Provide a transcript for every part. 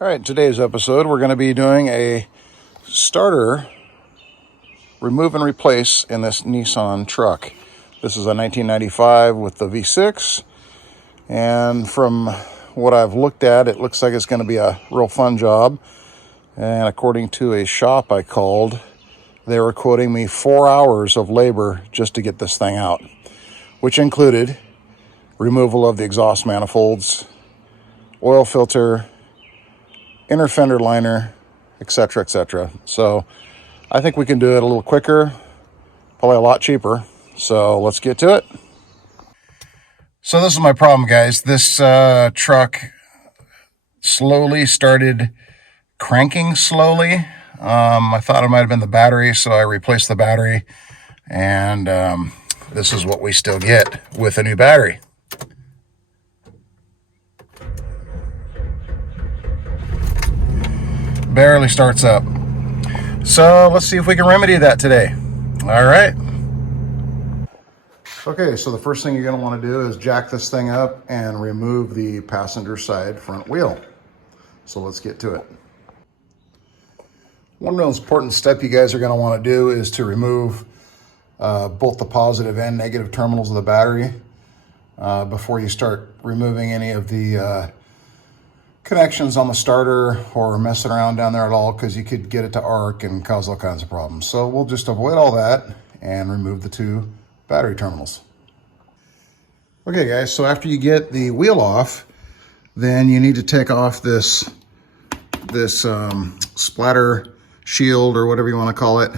All right, in today's episode, we're going to be doing a starter remove and replace in this Nissan Truck. This is a 1995 with the V6, and from what I've looked at, it looks like it's going to be a real fun job. And according to a shop I called, they were quoting me 4 hours of labor just to get this thing out, which included removal of the exhaust manifolds, oil filter, inner fender liner, etc., etc. So I think we can do it a little quicker, probably a lot cheaper. So let's get to it. So this is my problem, guys. This truck slowly started cranking slowly. I thought it might have been the battery, so I replaced the battery. And this is what we still get with a new battery. Barely starts up. So let's see if we can remedy that today. All right. Okay, so the first thing you're going to want to do is jack this thing up and remove the passenger side front wheel. So let's get to it. One real important step you guys are going to want to do is to remove both the positive and negative terminals of the battery before you start removing any of the connections on the starter or messing around down there at all, because you could get it to arc and cause all kinds of problems. So we'll just avoid all that and remove the two battery terminals. Okay guys, so after you get the wheel off, then you need to take off this splatter shield, or whatever you want to call it.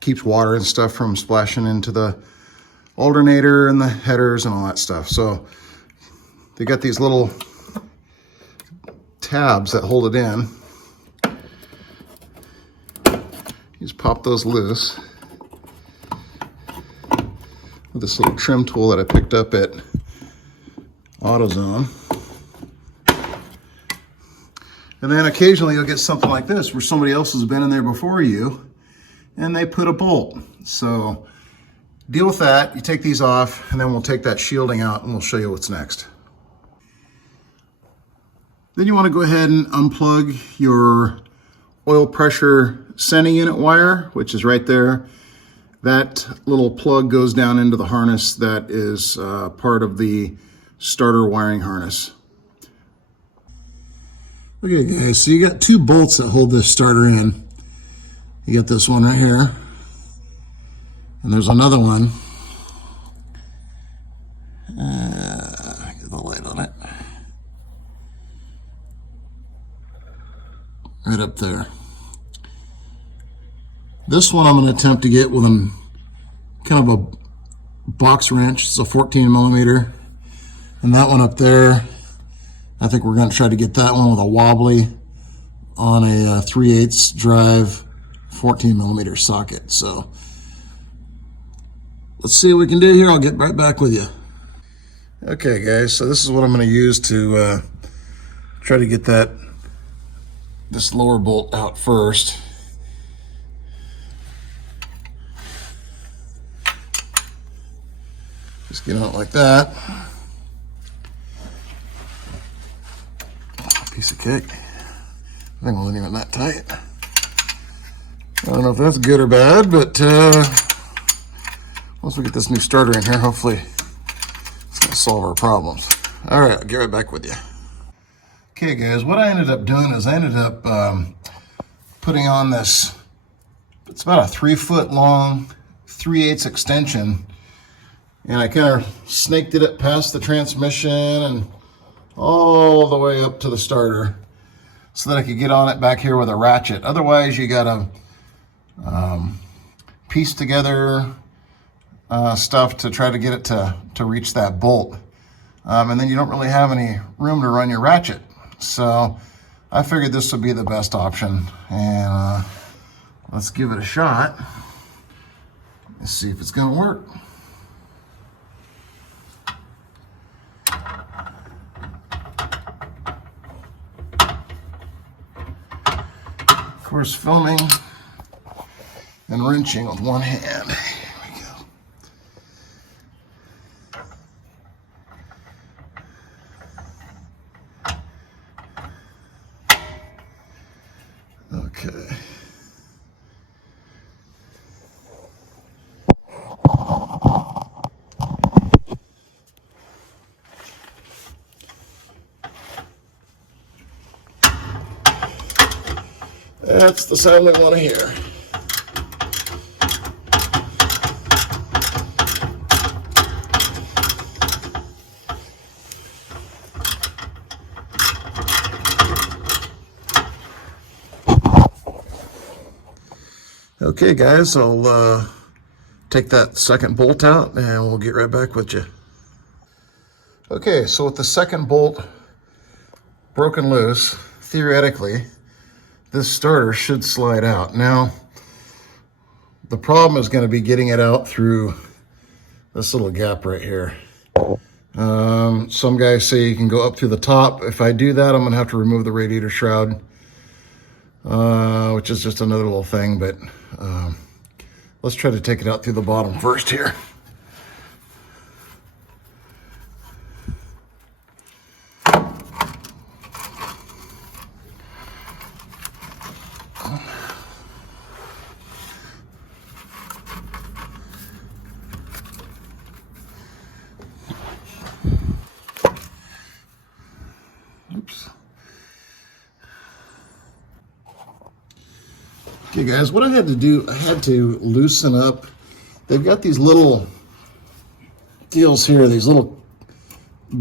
Keeps water and stuff from splashing into the alternator and the headers and all that stuff. So they got these little tabs that hold it in. You just pop those loose with this little trim tool that I picked up at AutoZone. And then occasionally you'll get something like this where somebody else has been in there before you and they put a bolt. So deal with that. You take these off, and then we'll take that shielding out and we'll show you what's next. Then you want to go ahead and unplug your oil pressure sending unit wire, which is right there. That little plug goes down into the harness that is part of the starter wiring harness. Okay guys, so you got two bolts that hold this starter in. You got this one right here, and there's another one. Get the light on it. Right up there. This one I'm going to attempt to get with a kind of a box wrench. It's a 14 millimeter. And that one up there, I think we're going to try to get that one with a wobbly on a 3/8 drive 14 millimeter socket. So let's see what we can do here. I'll get right back with you. Okay guys, so this is what I'm going to use to try to get this lower bolt out first. Just get out like that. Piece of cake. I think it wasn't even that tight. I don't know if that's good or bad, but once we get this new starter in here, hopefully it's going to solve our problems. All right, I'll get right back with you. Okay guys, what I ended up doing is I ended up putting on this, it's about a 3 foot long 3/8 extension, and I kind of snaked it up past the transmission and all the way up to the starter so that I could get on it back here with a ratchet. Otherwise you gotta piece together stuff to try to get it to reach that bolt, and then you don't really have any room to run your ratchet. So I figured this would be the best option, and let's give it a shot. Let's see if it's gonna work. Of course, filming and wrenching with one hand. Here we go. Okay. That's the sound we want to hear. Okay guys, I'll take that second bolt out and we'll get right back with you. Okay, so with the second bolt broken loose, theoretically, this starter should slide out. Now, the problem is going to be getting it out through this little gap right here. Some guys say you can go up through the top. If I do that, I'm going to have to remove the radiator shroud, which is just another little thing, but let's try to take it out through the bottom first here. Oops. Okay guys, what I had to do, I had to loosen up. They've got these little deals here, these little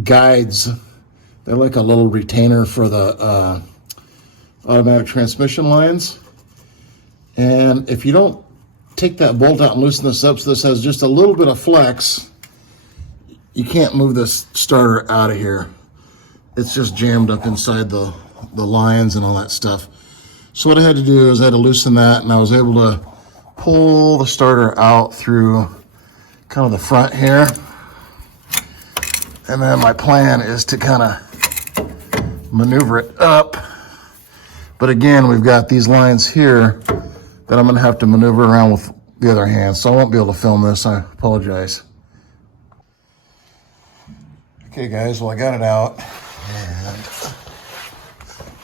guides. They're like a little retainer for the automatic transmission lines. And if you don't take that bolt out and loosen this up so this has just a little bit of flex, you can't move this starter out of here. It's just jammed up inside the lines and all that stuff. So what I had to do is I had to loosen that, and I was able to pull the starter out through kind of the front here. And then my plan is to kind of maneuver it up. But again, we've got these lines here that I'm going to have to maneuver around with the other hand. So I won't be able to film this. I apologize. Okay guys, well I got it out. And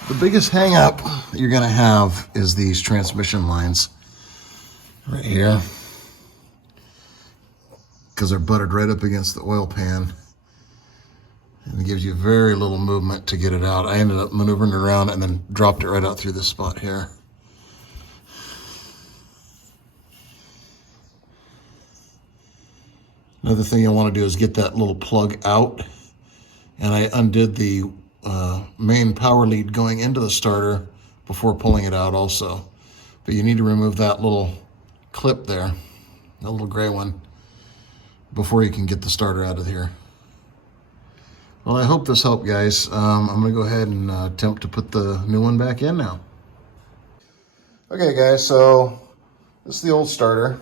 the biggest hang up that you're going to have is these transmission lines right here, because they're butted right up against the oil pan, and it gives you very little movement to get it out. I ended up maneuvering it around and then dropped it right out through this spot here. Another thing you want to do is get that little plug out, and I undid the main power lead going into the starter before pulling it out also. But you need to remove that little clip there, that little gray one, before you can get the starter out of here. Well, I hope this helped, guys. I'm going to go ahead and attempt to put the new one back in now. Okay, guys, so this is the old starter.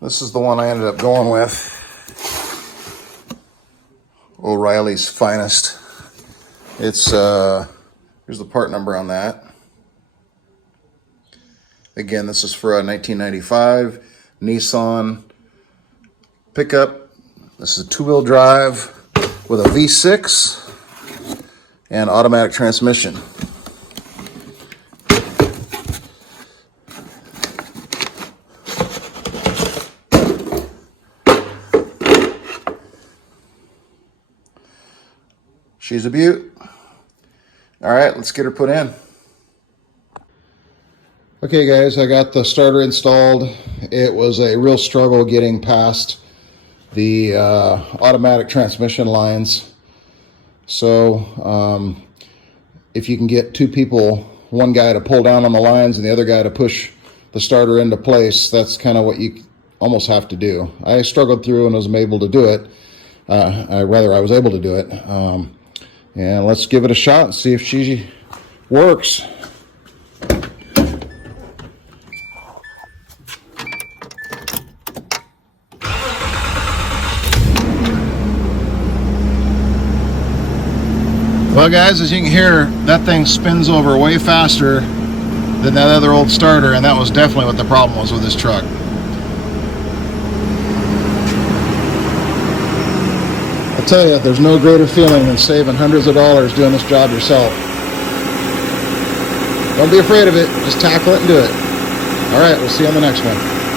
This is the one I ended up going with. O'Reilly's Finest. It's, here's the part number on that. Again, this is for a 1995 Nissan pickup. This is a two-wheel drive with a V6 and automatic transmission. She's a beaut. All right, let's get her put in. Okay guys, I got the starter installed. It was a real struggle getting past the automatic transmission lines. So if you can get two people, one guy to pull down on the lines and the other guy to push the starter into place, that's kind of what you almost have to do. I struggled through and was able to do it. I was able to do it. And let's give it a shot and see if she works. Well guys, as you can hear, that thing spins over way faster than that other old starter, and that was definitely what the problem was with this truck. I tell you, there's no greater feeling than saving hundreds of dollars doing this job yourself. Don't be afraid of it. Just tackle it and do it. All right, we'll see you on the next one.